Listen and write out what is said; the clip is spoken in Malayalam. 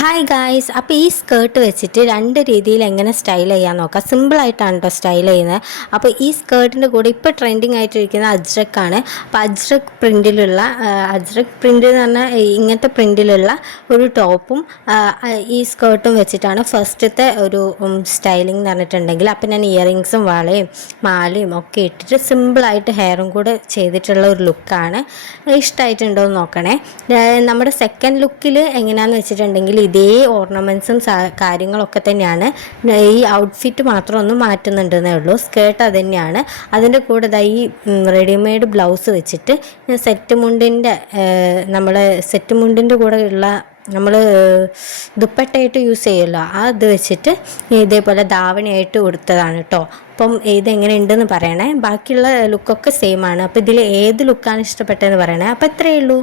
ഹായ് ഗായ്സ്, അപ്പോൾ ഈ സ്കേർട്ട് വെച്ചിട്ട് രണ്ട് രീതിയിൽ എങ്ങനെ സ്റ്റൈൽ ചെയ്യാൻ നോക്കാം. സിമ്പിളായിട്ടാണ് കേട്ടോ സ്റ്റൈൽ ചെയ്യുന്നത്. അപ്പോൾ ഈ സ്കേർട്ടിൻ്റെ കൂടെ ഇപ്പോൾ ട്രെൻഡിങ് ആയിട്ടിരിക്കുന്ന അജ്രക്കാണ്. അപ്പോൾ അജ്രക് പ്രിൻറ്റിലുള്ള അജ്രക് പ്രിൻ്റ് എന്ന് പറഞ്ഞാൽ ഇങ്ങനത്തെ പ്രിൻറ്റിലുള്ള ഒരു ടോപ്പും ഈ സ്കേർട്ടും വെച്ചിട്ടാണ് ഫസ്റ്റത്തെ ഒരു സ്റ്റൈലിംഗ് എന്ന് പറഞ്ഞിട്ടുണ്ടെങ്കിൽ. അപ്പോൾ ഞാൻ ഇയറിങ്സും വളയും മാലയും ഒക്കെ ഇട്ടിട്ട് സിമ്പിളായിട്ട് ഹെയറും കൂടെ ചെയ്തിട്ടുള്ള ഒരു ലുക്കാണ്. ഇഷ്ടമായിട്ടുണ്ടോ എന്ന് നോക്കണേ. നമ്മുടെ സെക്കൻഡ് ലുക്കിൽ എങ്ങനെയാണെന്ന് വെച്ചിട്ടുണ്ടെങ്കിൽ ഇതേ ഓർണമെൻറ്റ്സും കാര്യങ്ങളൊക്കെ തന്നെയാണ്. ഈ ഔട്ട്ഫിറ്റ് മാത്രം ഒന്ന് മാറ്റുന്നുണ്ടെന്നേ ഉള്ളൂ. സ്കേർട്ട് അത് തന്നെയാണ്. അതിൻ്റെ കൂടെ ഈ റെഡിമെയ്ഡ് ബ്ലൗസ് വെച്ചിട്ട് സെറ്റ് മുണ്ടിൻ്റെ സെറ്റ് മുണ്ടിൻ്റെ കൂടെ ഉള്ള നമ്മൾ ദുപ്പട്ടയായിട്ട് യൂസ് ചെയ്യുമല്ലോ, അത് വെച്ചിട്ട് ഇതേപോലെ ധാവണിയായിട്ട് കൊടുത്തതാണ് കേട്ടോ. അപ്പം ഇതെങ്ങനെ ഉണ്ടെന്ന് പറയണേ. ബാക്കിയുള്ള ലുക്കൊക്കെ സെയിം ആണ്. അപ്പോൾ ഇതിൽ ഏത് ലുക്കാണ് ഇഷ്ടപ്പെട്ടതെന്ന് പറയണേ. അപ്പോൾ ഇത്രയേ ഉള്ളൂ.